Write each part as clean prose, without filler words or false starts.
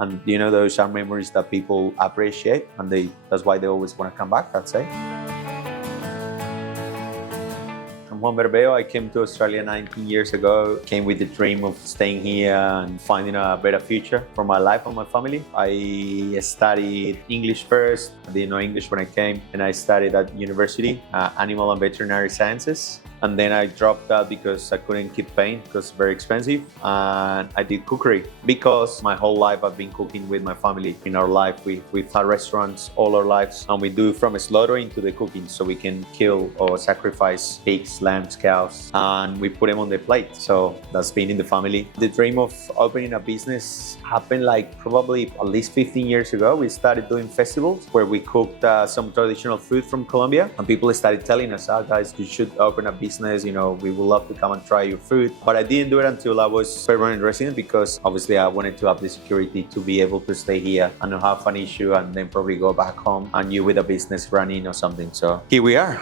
And those are memories that people appreciate, and that's why they always want to come back, I'd say. I'm Juan Berbeo. I came to Australia 19 years ago. Came with the dream of staying here and finding a better future for my life and my family. I studied English first. I didn't know English when I came, and I studied at university, animal and veterinary sciences. And then I dropped that because I couldn't keep paying because it's very expensive. And I did cookery because my whole life I've been cooking with my family. In our life, we've had restaurants all our lives, and we do from slaughtering to the cooking. So we can kill or sacrifice pigs, lambs, cows, and we put them on the plate. So that's been in the family. The dream of opening a business happened like probably at least 15 years ago. We started doing festivals where we cooked some traditional food from Colombia, and people started telling us, guys, you should open a business. We would love to come and try your food. But I didn't do it until I was permanent resident, because obviously I wanted to have the security to be able to stay here and not have an issue and then probably go back home and you with a business running or something. So here we are.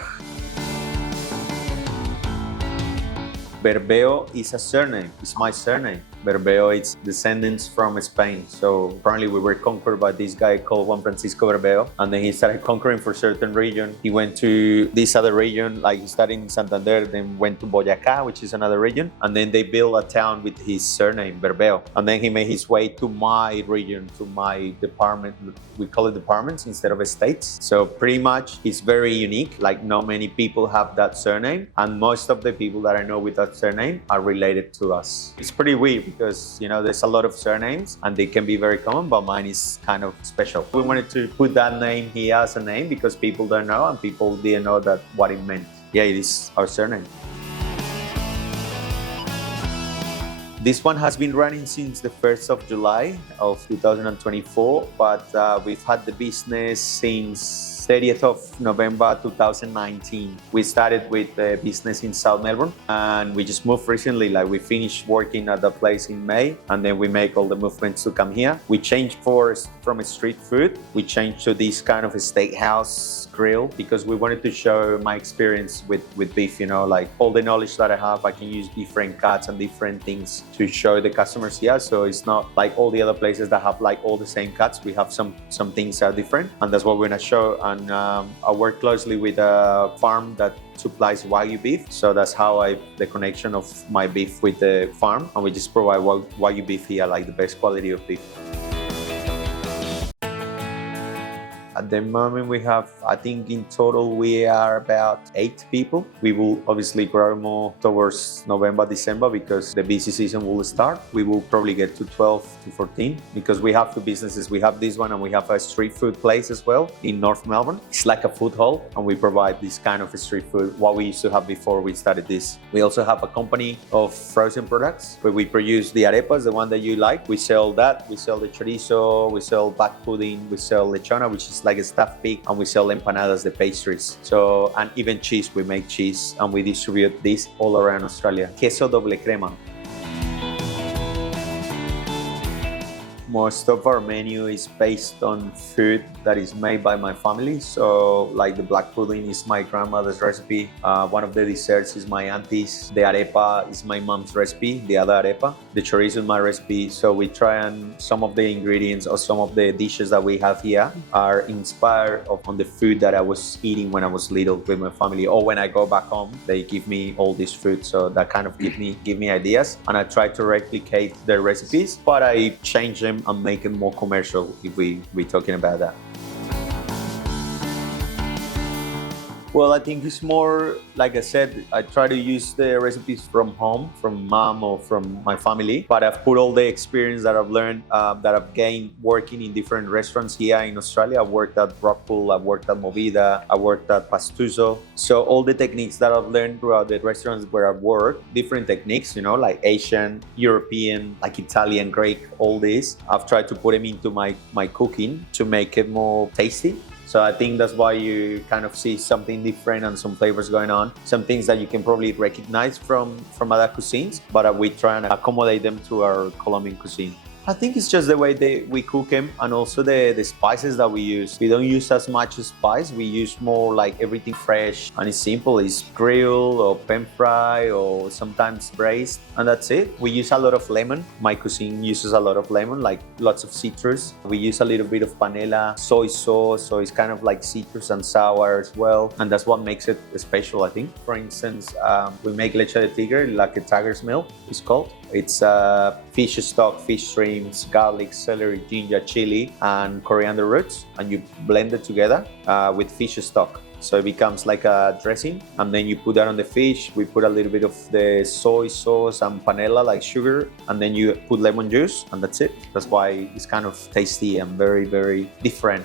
Berbeo is a surname. It's my surname. Berbeo, it's descendants from Spain. So apparently we were conquered by this guy called Juan Berbeo, and then he started conquering for certain region. He went to this other region, like he started in Santander, then went to Boyacá, which is another region, and then they built a town with his surname, Berbeo. And then he made his way to my region, to my department. We call it departments instead of estates. So pretty much it's very unique. Like not many people have that surname, and most of the people that I know with that surname are related to us. It's pretty weird because there's a lot of surnames and they can be very common, but mine is kind of special. We wanted to put that name here as a name because people don't know and people didn't know that what it meant. Yeah, it is our surname. This one has been running since the 1st of July of 2024, but we've had the business since 30th of November 2019. We started with the business in South Melbourne, and we just moved recently. Like we finished working at the place in May, and then we make all the movements to come here. We changed from a street food. We changed to this kind of a steakhouse grill because we wanted to show my experience with beef, like all the knowledge that I have. I can use different cuts and different things to show the customers here. So it's not like all the other places that have like all the same cuts. We have some things that are different, and that's what we're gonna show. And I work closely with a farm that supplies Wagyu beef. So that's how the connection of my beef with the farm, and we just provide Wagyu beef here, like the best quality of beef. At the moment we have, I think in total we are about 8 people. We will obviously grow more towards November, December because the busy season will start. We will probably get to 12 to 14 because we have 2 businesses. We have this one and we have a street food place as well in North Melbourne. It's like a food hall and we provide this kind of street food, what we used to have before we started this. We also have a company of frozen products where we produce the arepas, the one that you like. We sell that. We sell the chorizo, we sell back pudding, we sell lechona, which is like a stuffed pig, and we sell empanadas, the pastries. So, and even cheese, we make cheese and we distribute this all around Australia. Queso doble crema. Most of our menu is based on food that is made by my family. So like the black pudding is my grandmother's recipe. One of the desserts is my auntie's. The arepa is my mom's recipe, the other arepa. The chorizo is my recipe. So we try, and some of the ingredients or some of the dishes that we have here are inspired on the food that I was eating when I was little with my family, or when I go back home, they give me all this food. So that kind of give me ideas, and I try to replicate their recipes, but I change them and make it more commercial if we're talking about that. Well, I think it's more, like I said, I try to use the recipes from home, from mom or from my family, but I've put all the experience that I've learned, that I've gained working in different restaurants here in Australia. I've worked at Rockpool, I've worked at Movida, I worked at Pastuso. So all the techniques that I've learned throughout the restaurants where I've worked, different techniques, like Asian, European, like Italian, Greek, all this, I've tried to put them into my cooking to make it more tasty. So I think that's why you kind of see something different and some flavors going on. Some things that you can probably recognize from other cuisines, but we try and accommodate them to our Colombian cuisine. I think it's just the way we cook them, and also the spices that we use. We don't use as much spice. We use more like everything fresh, and it's simple. It's grill or pan fry or sometimes braised, and that's it. We use a lot of lemon. My cuisine uses a lot of lemon, like lots of citrus. We use a little bit of panela, soy sauce, so it's kind of like citrus and sour as well, and that's what makes it special, I think. For instance, we make leche de tigre, like a tiger's milk, it's called. It's fish stock, fish shrimps, garlic, celery, ginger, chili, and coriander roots, and you blend it together with fish stock. So it becomes like a dressing, and then you put that on the fish. We put a little bit of the soy sauce and panela, like sugar, and then you put lemon juice, and that's it. That's why it's kind of tasty and very, very different.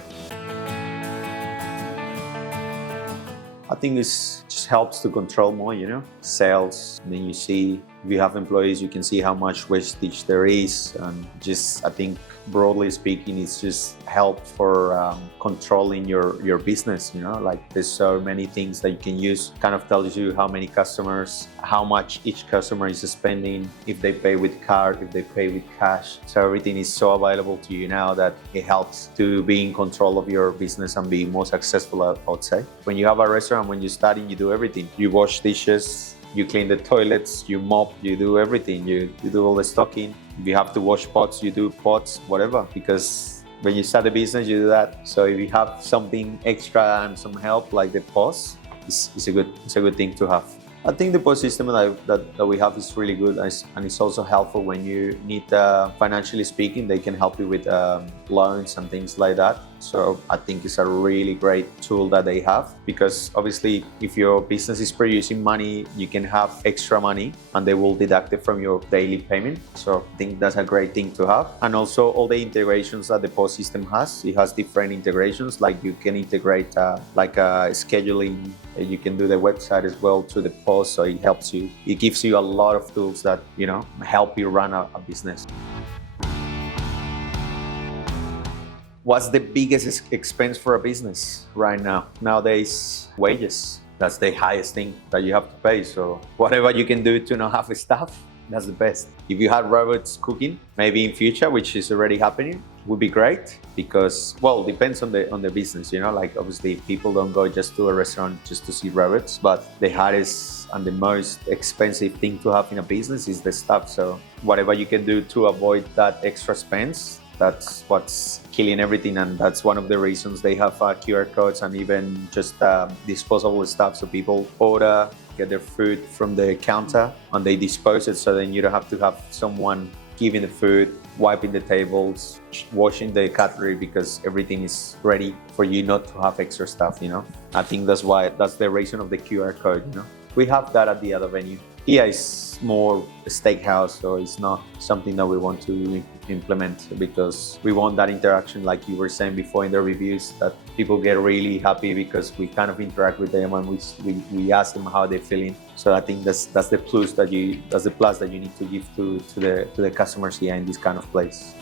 I think this just helps to control more, sales. And then you see, if you have employees, you can see how much wastage there is. And just, I think, broadly speaking, it's just help for controlling your business, like there's so many things that you can use. Kind of tells you how many customers, how much each customer is spending, if they pay with card, if they pay with cash. So everything is so available to you now that it helps to be in control of your business and be more successful, I would say. When you have a restaurant, when you're starting, you do everything. You wash dishes, you clean the toilets, you mop, you do everything. You do all the stocking. If you have to wash pots, you do pots, whatever. Because when you start a business, you do that. So if you have something extra and some help, like the POS, it's a good thing to have. I think the POS system that we have is really good, and it's also helpful when you need, financially speaking, they can help you with loans and things like that. So I think it's a really great tool that they have, because obviously if your business is producing money, you can have extra money and they will deduct it from your daily payment. So I think that's a great thing to have. And also all the integrations that the POS system has, it has different integrations, like you can integrate scheduling, you can do the website as well to the POS, so it helps you. It gives you a lot of tools that, help you run a business. What's the biggest expense for a business right now? Nowadays, wages. That's the highest thing that you have to pay. So whatever you can do to not have staff, that's the best. If you had robots cooking, maybe in future, which is already happening, would be great, because, well, it depends on the business, like obviously people don't go just to a restaurant just to see robots, but the hardest and the most expensive thing to have in a business is the staff. So whatever you can do to avoid that extra expense, that's what's killing everything, and that's one of the reasons they have QR codes and even just disposable stuff, so people order, get their food from the counter and they dispose it, so then you don't have to have someone giving the food, wiping the tables, washing the cutlery, because everything is ready for you not to have extra stuff, I think that's the reason of the QR code, We have that at the other venue. Here it's more a steakhouse, so it's not something that we want to implement, because we want that interaction, like you were saying before in the reviews, that people get really happy because we kind of interact with them and we ask them how they're feeling. So I think that's the plus that you need to give to the customers here in this kind of place.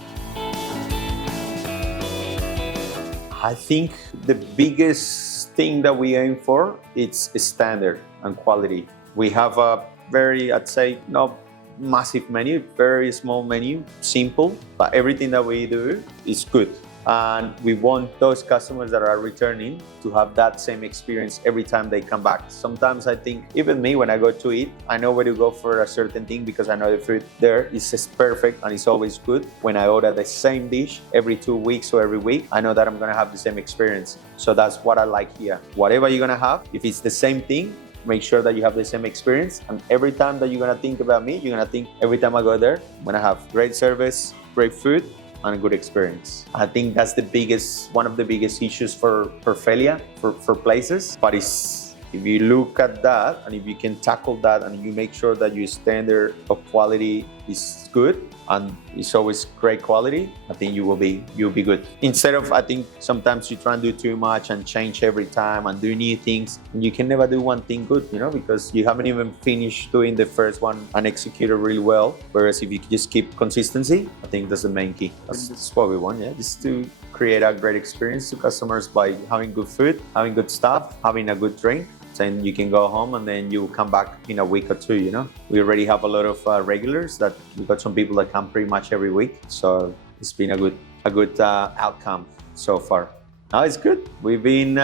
I think the biggest thing that we aim for, it's standard and quality. We have a very, I'd say, not massive menu, very small menu, simple, but everything that we do is good. And we want those customers that are returning to have that same experience every time they come back. Sometimes I think, even me, when I go to eat, I know where to go for a certain thing because I know the food there is just perfect and it's always good. When I order the same dish every 2 weeks or every week, I know that I'm gonna have the same experience. So that's what I like here. Whatever you're gonna have, if it's the same thing, make sure that you have the same experience. And every time that you're gonna think about me, you're gonna think, every time I go there, I'm gonna have great service, great food, and a good experience. I think that's one of the biggest issues for failure, for places. But if you look at that, and if you can tackle that, and you make sure that your standard of quality is good, and it's always great quality, I think you'll be good. Instead of, I think sometimes you try and do too much and change every time and do new things, and you can never do one thing good, because you haven't even finished doing the first one and execute it really well. Whereas if you just keep consistency, I think that's the main key. That's what we want, just to create a great experience to customers by having good food, having good stuff, having a good drink, saying you can go home and then you come back in a week or two, you know. We already have a lot of regulars that we got some people that come pretty much every week. So it's been a good outcome so far. No, it's good. We've been,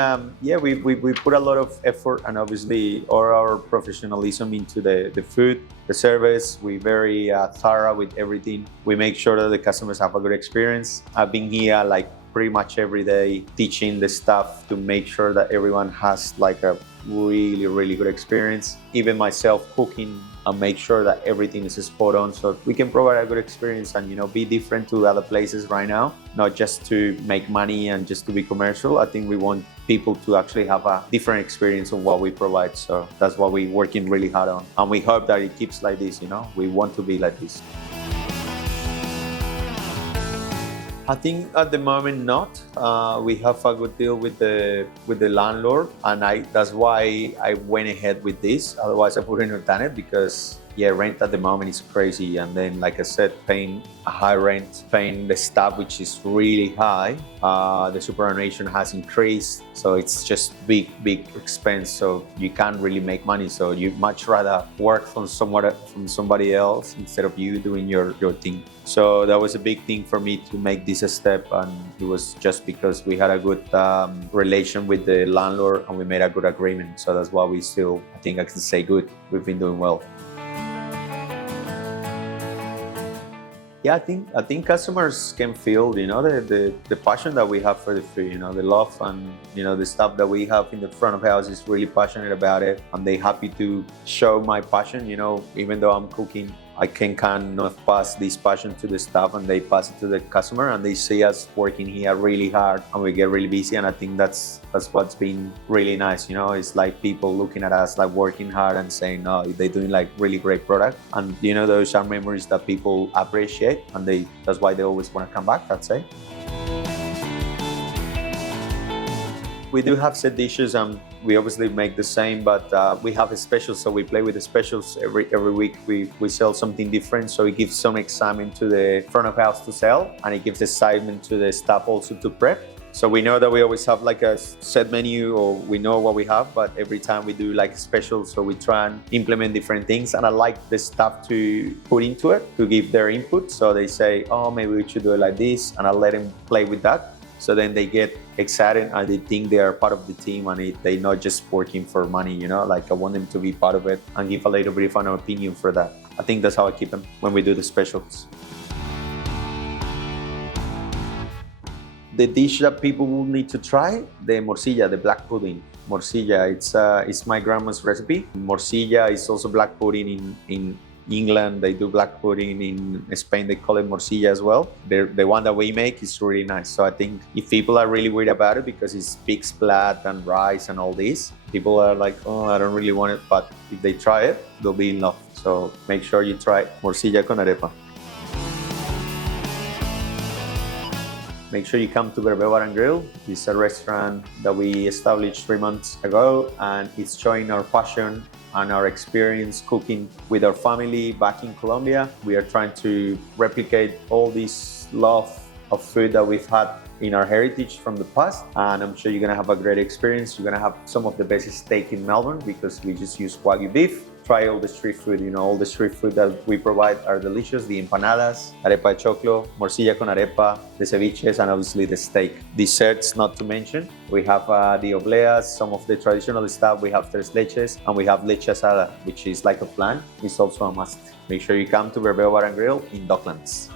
we put a lot of effort and obviously all our professionalism into the food, the service. We're very thorough with everything. We make sure that the customers have a good experience. I've been here like pretty much every day teaching the staff to make sure that everyone has like a really good experience. Even myself cooking and make sure that everything is spot on so we can provide a good experience and, you know, be different to other places right now, not just to make money and just to be commercial. I think we want people to actually have a different experience of what we provide. So that's what we're working really hard on. And we hope that it keeps like this, you know, we want to be like this. I think at the moment not. We have a good deal with the landlord, and that's why I went ahead with this. Otherwise, I wouldn't have done it because rent at the moment is crazy, and then like I said, paying a high rent, paying the staff which is really high. The superannuation has increased, so it's just big expense. So you can't really make money. So you much rather work from somebody else instead of you doing your thing. So that was a big thing for me to make this a step, and it was just because we had a good relation with the landlord and we made a good agreement. So that's why we still, I think I can say good. We've been doing well. Yeah, I think customers can feel, you know, the passion that we have for the food, you know, the love, and, you know, the stuff that we have in the front of house is really passionate about it, and they happy to show my passion. You know, even though I'm cooking, I can kind of pass this passion to the staff, and they pass it to the customer, and they see us working here really hard, and we get really busy. And I think that's what's been really nice. You know, it's like people looking at us like working hard and saying, "No, they're doing like really great product." And you know, those are memories that people appreciate, and that's why they always want to come back. I'd say. We do have set dishes, and we obviously make the same, but we have a special, so we play with the specials every week. We sell something different, so it gives some excitement to the front of house to sell, and it gives excitement to the staff also to prep. So we know that we always have like a set menu, or we know what we have, but every time we do like specials, so we try and implement different things. And I like the staff to put into it, to give their input. So they say, oh, maybe we should do it like this, and I let them play with that. So then they get excited and they think they are part of the team, and they're not just working for money, you know, like I want them to be part of it and give a little bit of an opinion for that. I think that's how I keep them when we do the specials. The dish that people will need to try, the morcilla, the black pudding. Morcilla, it's my grandma's recipe. Morcilla is also black pudding in England. They do black pudding. In Spain, they call it morcilla as well. The one that we make is really nice. So I think if people are really worried about it because it's pig's blood and rice and all this, people are like, oh, I don't really want it. But if they try it, they'll be in love. So make sure you try morcilla con arepa. Make sure you come to Berbeo Bar Grill. It's a restaurant that we established 3 months ago, and it's showing our passion and our experience cooking with our family back in Colombia. We are trying to replicate all this love of food that we've had in our heritage from the past, and I'm sure you're gonna have a great experience. You're gonna have some of the best steak in Melbourne because we just use Wagyu beef. Try all the street food, you know, all the street food that we provide are delicious. The empanadas, arepa de choclo, morcilla con arepa, the ceviches, and obviously the steak. Desserts, not to mention. We have the obleas, some of the traditional stuff. We have tres leches, and we have leche asada, which is like a flan. It's also a must. Make sure you come to Berbeo Bar Grill in Docklands.